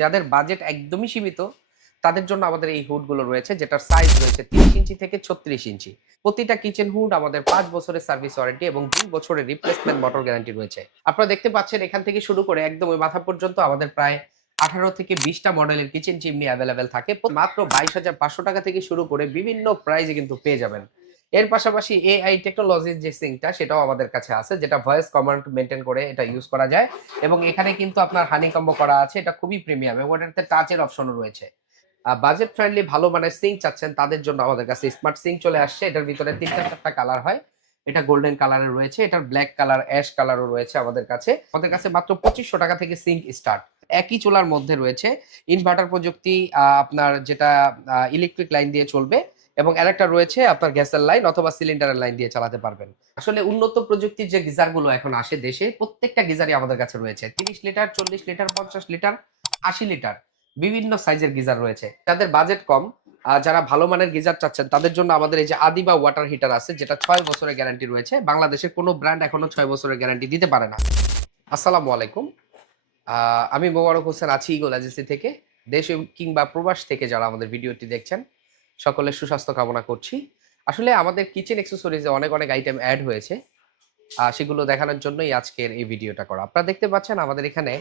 যাদের বাজেট একদমই সীমিত, তাদের জন্য আমাদের এই হুডগুলো রয়েছে, যেটার সাইজ রয়েছে তিরিশ ইঞ্চি থেকে ছত্রিশ ইঞ্চি। প্রতিটা কিচেন হুড আমাদের পাঁচ বছরের সার্ভিস ওয়ারেন্টি এবং দুই বছরের রিপ্লেসমেন্ট মোটর গ্যারান্টি রয়েছে। আপনারা দেখতে পাচ্ছেন এখান থেকে শুরু করে একদম ওই মাথা পর্যন্ত আমাদের প্রায় আঠারো থেকে বিশটা মডেলের কিচেন চিমনি অ্যাভেলেবেল থাকে। মাত্র বাইশ হাজার পাঁচশো টাকা থেকে শুরু করে বিভিন্ন প্রাইজে কিন্তু পেয়ে যাবেন। এর পাশাপাশি এআই টেকনোলজির যে সিঙ্কটা সেটাও আমাদের কাছে আছে, যেটা ভয়েস কমান্ড মেনটেন করে এটা ইউজ করা যায়। এবং এখানে কিন্তু আপনার হানি কম্বো করা আছে, এটা খুবই প্রিমিয়াম এবং এটাতে টাচের অপশনও রয়েছে। বাজেট ফ্রেন্ডলি ভালো মানের সিং চাচ্ছেন, তাদের জন্য আমাদের কাছে স্মার্ট সিং চলে আসছে। এটার ভিতরে তিনটা চারটা কালার হয়। এটা গোল্ডেন কালারের রয়েছে, এটার ব্ল্যাক কালার অ্যাশ কালারও রয়েছে আমাদের কাছে। আমাদের কাছে মাত্র পঁচিশশো টাকা থেকে সিঙ্ক স্টার্ট একই চুলার মধ্যে রয়েছে। ইনভার্টার প্রযুক্তি আপনার যেটা ইলেকট্রিক লাইন দিয়ে চলবে এবং আরেকটা রয়েছে আপনার গ্যাসের লাইন অথবা সিলিন্ডারের লাইন দিয়ে চালাতে পারবেন। আসলে উন্নত প্রযুক্তির যে গিজারগুলো এখন আসে দেশে, প্রত্যেকটা গিজারই আমাদের কাছে রয়েছে। তিরিশ লিটার, চল্লিশ লিটার, পঞ্চাশ লিটার, আশি লিটার বিভিন্ন সাইজের গিজার রয়েছে। যাদের বাজেট কম যারা ভালো মানের গিজার চাচ্ছেন, তাদের জন্য আমাদের এই যে আদিবা ওয়াটার হিটার আছে, যেটা ছয় বছরের গ্যারান্টি রয়েছে। বাংলাদেশের কোনো ব্র্যান্ড এখনও ছয় বছরের গ্যারান্টি দিতে পারে না। আসসালামু আলাইকুম। আমি মোবারক হোসেন আছি ইগল এজেন্সি থেকে। দেশ কিংবা প্রবাস থেকে যারা আমাদের ভিডিওটি দেখছেন সকলের সুস্বাস্থ্য কামনা করছি। আসলে আমাদের কিচেন অ্যাক্সেসরিজে অনেক অনেক আইটেম অ্যাড হয়েছে। সেগুলো দেখানোর জন্যই আজকের এই ভিডিওটা করা। আপনারা দেখতে পাচ্ছেন আমাদের এখানে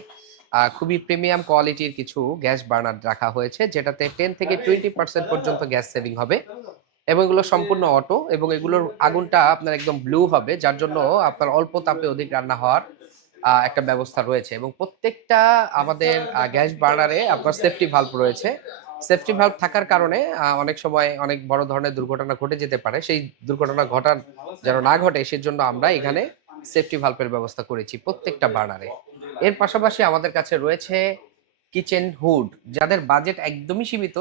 খুবই প্রিমিয়াম কোয়ালিটির কিছু গ্যাস বার্নার রাখা হয়েছে, যেটাতে টেন থেকে টোয়েন্টি পার্সেন্ট পর্যন্ত গ্যাস সেভিং হবে। এবং এগুলো সম্পূর্ণ অটো এবং এগুলোর আগুনটা আপনার একদম ব্লু হবে, যার জন্য আপনার অল্প তাপে অধিক রান্না হওয়ার একটা ব্যবস্থা রয়েছে। এবং প্রত্যেকটা আমাদের গ্যাস বার্নারে আপনার সেফটি ভাল্ব রয়েছে। সেফটি ভাল্ব থাকার কারণে অনেক সময় অনেক বড় ধরনের দুর্ঘটনা ঘটে যেতে পারে। সেই দুর্ঘটনা ঘটার যেন না ঘটে, সেজন্য আমরা এখানে সেফটি ভাল্বের ব্যবস্থা করেছি প্রত্যেকটা বার্নারে। এর পাশাপাশি আমাদের কাছে রয়েছে কিচেন হুড যাদের বাজেট একদমই সীমিত,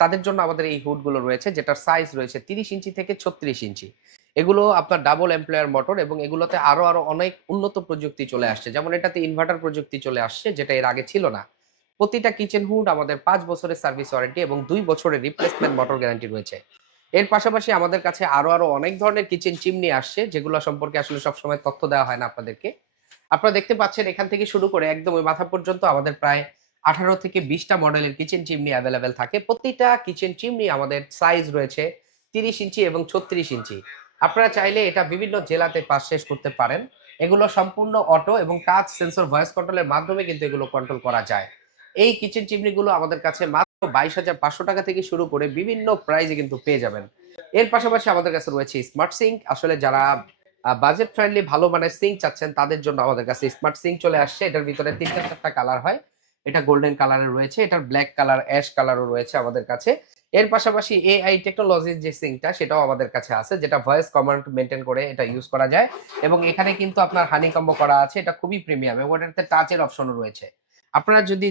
তাদের জন্য আমাদের এই হুডগুলো রয়েছে, যেটার সাইজ রয়েছে তিরিশ ইঞ্চি থেকে ছত্রিশ ইঞ্চি। এগুলো আপনার ডাবল এমপ্লয়ার মোটর এবং এগুলোতে আরও আরও অনেক উন্নত প্রযুক্তি চলে আসছে। যেমন এটাতে ইনভার্টার প্রযুক্তি চলে আসছে, যেটা এর আগে ছিল না। প্রতিটা কিচেন হুড আমাদের পাঁচ বছরের সার্ভিস ওয়ারেন্টি এবং দুই বছরের রিপ্লেসমেন্ট মোটর গ্যারান্টি রয়েছে। এর পাশাপাশি আমাদের কাছে আরও আরও অনেক ধরনের কিচেন চিমনি আসছে, যেগুলো সম্পর্কে আসলে সবসময় তথ্য দেওয়া হয় না আপনাদেরকে। আপনারা দেখতে পাচ্ছেন এখান থেকে শুরু করে একদম ওই মাথা পর্যন্ত আমাদের প্রায় আঠারো থেকে বিশটা মডেলের কিচেন চিমনি অ্যাভেলেবেল থাকে। প্রতিটা কিচেন চিমনি আমাদের সাইজ রয়েছে তিরিশ ইঞ্চি এবং ছত্রিশ ইঞ্চি। আপনারা চাইলে এটা বিভিন্ন জেলাতে শেষ করতে পারেন। এগুলো সম্পূর্ণ অটো এবং টাচ সেন্সর ভয়েস কন্ট্রোলের মাধ্যমে কিন্তু এগুলো কন্ট্রোল করা যায়। এই কিচেন চিমনিগুলো আমাদের কাছে মাত্র বাইশ হাজার পাঁচশো টাকা থেকে শুরু করে বিভিন্ন প্রাইজে কিন্তু পেয়ে যাবেন। এর পাশাপাশি আমাদের কাছে রয়েছে স্মার্ট সিঙ্ক আসলে যারা বাজেট ফ্রেন্ডলি ভালো মানের সিঙ্ক চাচ্ছেন, তাদের জন্য আমাদের কাছে স্মার্ট সিঙ্ক চলে আসছে। এটার ভিতরে তিনটা চারটা কালার হয়। এটা গোল্ডেন কালারের রয়েছে, এটার ব্ল্যাক কালার অ্যাশ কালারও রয়েছে আমাদের কাছে। এর পাশাপাশি এআই টেকনোলজির যে সিঙ্কটা সেটাও আমাদের কাছে আছে, যেটা ভয়েস কমান্ড মেনটেন করে এটা ইউজ করা যায়। এবং এখানে কিন্তু আপনার হানিকম্ব করা আছে, এটা খুবই প্রিমিয়াম এবং এটাতে টাচের অপশনও রয়েছে। আপনারা যদি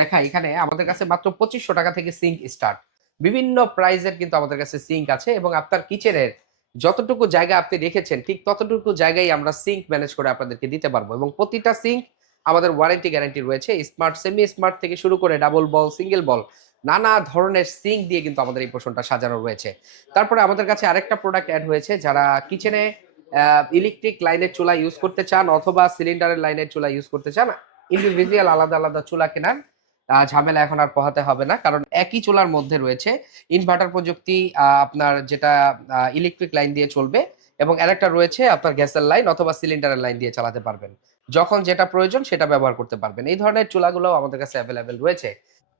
দেখা এখানে আমাদের কাছে মাত্র পঁচিশশো টাকা থেকে সিঙ্ক স্টার্ট বিভিন্ন প্রাইজের কিন্তু আমাদের কাছে সিঙ্ক আছে এবং আপনার কিচেনের যতটুকু জায়গা আপনি রেখেছেন, ঠিক ততটুকু জায়গায় আমরা সিঙ্ক ম্যানেজ করে আপনাদেরকে দিতে পারব এবং প্রতিটা সিঙ্ক আমাদের ওয়ারেন্টি গ্যারান্টি রয়েছে। স্মার্ট সেমি স্মার্ট থেকে শুরু করে ডাবল বল সিঙ্গেল বল নানা ধরনের সিঙ্ক দিয়ে কিন্তু আমাদের এই পোষণটা সাজানো রয়েছে। তারপরে আমাদের কাছে আরেকটা প্রোডাক্ট অ্যাড হয়েছে যারা কিচেনে ইলেকট্রিক লাইনের চুলা ইউজ করতে চান অথবা সিলিন্ডারের লাইনের চুলা ইউজ করতে চান ইন্ডিভিজুয়াল আলাদা আলাদা চুলা কেনার ঝামেলা এখন আর পোহাতে হবে না। কারণ একই চুলার মধ্যে রয়েছে ইনভার্টার প্রযুক্তি আপনার যেটা ইলেকট্রিক লাইন দিয়ে চলবে এবং আরেকটা রয়েছে আপনার গ্যাসের লাইন অথবা সিলিন্ডারের লাইন দিয়ে চালাতে পারবেন। যখন যেটা প্রয়োজন সেটা ব্যবহার করতে পারবেন। এই ধরনের চুলাগুলো আমাদের কাছে অ্যাভেলেবেল রয়েছে।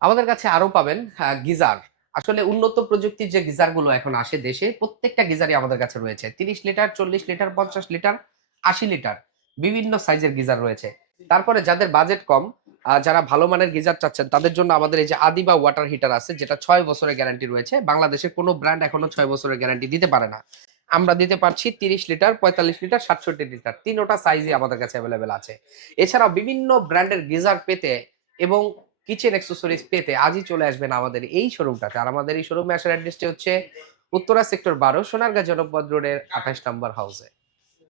আমাদের কাছে আরও পাবেন গিজার। আসলে উন্নত প্রযুক্তির যে গিজারগুলো এখন আসে দেশে, প্রত্যেকটা গিজারই আমাদের কাছে রয়েছে। তিরিশ লিটার, চল্লিশ লিটার, পঞ্চাশ লিটার, আশি লিটার বিভিন্ন সাইজের গিজার রয়েছে। তারপরে যাদের বাজেট কম যারা ভালো মানের গিজার চাচ্ছেন, তাদের জন্য আমাদের এই যে আদিবা ওয়াটার হিটার আছে, যেটা ছয় বছরের গ্যারান্টি রয়েছে, বাংলাদেশের কোনো ব্র্যান্ড এখনও ছয় বছরের গ্যারান্টি দিতে পারে না। আমরা দিতে পারছি তিরিশ লিটার, পঁয়তাল্লিশ লিটার, সাতষট্টি লিটার, তিনোটা সাইজই আমাদের কাছে অ্যাভেলেবেল আছে। এছাড়াও বিভিন্ন ব্র্যান্ডের গিজার পেতে এবং কিচেন অ্যাক্সেসরিজ পেতে আজই চলে আসবেন আমাদের এই শোরুমটাতে আর আমাদের এই শোরুমে আসার অ্যাড্রেসটি হচ্ছে উত্তরা সেক্টর বারো, সোনারগাঁ জনপদ রোডের আঠাশ নম্বর হাউসে